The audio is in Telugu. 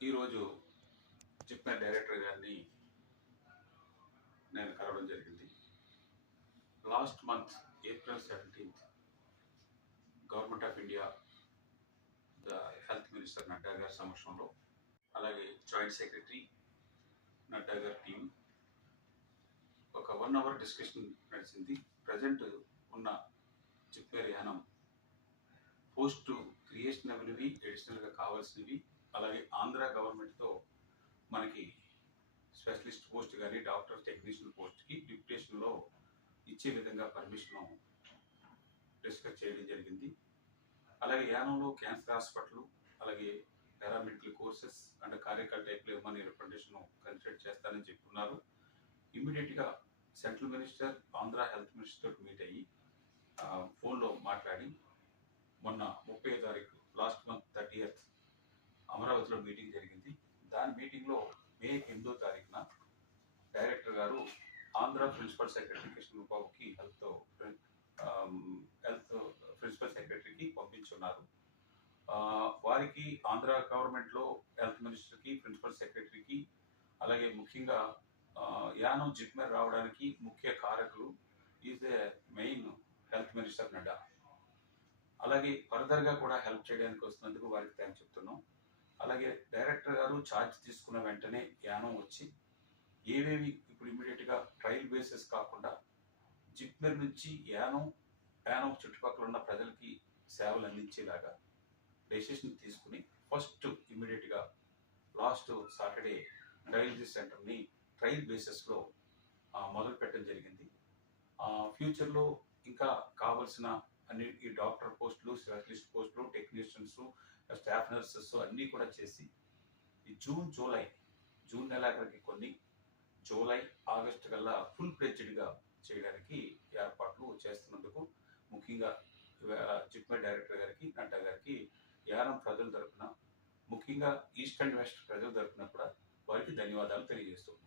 ఈరోజు చెప్పిన డైరెక్టర్ గారిని నేను కలవడం జరిగింది. Last month April seventeenth government of India the health minister Nadda గారి సమక్షంలో అలాగే జాయింట్ సెక్రటరీ నడ్డా గారి టీం ఒక వన్ అవర్ డిస్కషన్ నడిచింది. ప్రజెంట్ ఉన్న చెప్పే యానం పోస్ట్ క్రియేషన్ అవినవి అడిషనల్గా కావాల్సినవి అలాగే ఆంధ్ర గవర్నమెంట్తో మనకి స్పెషలిస్ట్ పోస్ట్ కానీ డాక్టర్ టెక్నీషియన్ పోస్ట్కి డిప్యుటేషన్లో ఇచ్చే విధంగా పర్మిషన్ డిస్కస్ చేయడం జరిగింది. అలాగే యానంలో క్యాన్సర్ హాస్పిటల్ అలాగే పారామెడికల్ కోర్సెస్ అండ్ కార్యకల్ టైప్లో ఏమని రికమెండేషన్ కన్సిడర్ చేస్తానని చెప్పున్నారు ఇమీడియట్గా central minister Andhra health minister meet అయ్యి ఫోన్లో మాట్లాడి మొన్న ముప్పై తారీఖు లాస్ట్ మంత్ థర్టీ ఎయిత్ అమరావతిలో మీటింగ్ జరిగింది. దాని మీటింగ్లో మే ఎనిమిదో తారీఖున డైరెక్టర్ గారు ఆంధ్ర ప్రిన్సిపల్ సెక్రటరీ కృష్ణబాబుకి హెల్త్ హెల్త్ ప్రిన్సిపల్ సెక్రటరీకి పంపించున్నారు. వారికి ఆంధ్ర గవర్నమెంట్లో హెల్త్ మినిస్టర్కి ప్రిన్సిపల్ సెక్రటరీకి అలాగే ముఖ్యంగా యానం జిప్మర్ రావడానికి ముఖ్య కారకులు is a main health minister Nadda. అలాగే ఫర్దర్గా కూడా హెల్ప్ చేయడానికి వస్తున్నందుకు వారికి థ్యాంక్స్ చెప్తున్నాం. అలాగే డైరెక్టర్ గారు ఛార్జ్ తీసుకున్న వెంటనే యానం వచ్చి ఏవేవి ఇప్పుడు ఇమీడియట్గా ట్రయల్ బేసిస్ కాకుండా జిప్మెర్ నుంచి యానం యానం చుట్టుపక్కల ఉన్న ప్రజలకి సేవలు అందించేలాగా డెసిషన్ తీసుకుని ఫస్ట్ ఇమీడియట్గా లాస్ట్ సాటర్డే డయాలసిస్ సెంటర్ని ట్రయల్ బేసిస్లో మొదలు పెట్టడం జరిగింది. ఫ్యూచర్లో ఇంకా కావలసిన అన్ని ఈ డాక్టర్ పోస్టులు స్పెషలిస్ట్ పోస్టులు టెక్నీషియన్స్ స్టాఫ్ నర్సెస్ అన్నీ కూడా చేసి ఈ జూన్ జూలై జూన్ నెలాఖరికి కొన్ని జూలై ఆగస్టు కల్లా ఫుల్ ప్లెడ్జ్డ్గా చేయడానికి ఏర్పాట్లు చేస్తున్నందుకు ముఖ్యంగా జిప్మే డైరెక్టర్ గారికి నడ్డా గారికి యానం ప్రజల తరపున ముఖ్యంగా ఈస్ట్ అండ్ వెస్ట్ ప్రజల తరపున కూడా వారికి ధన్యవాదాలు తెలియజేస్తున్నాను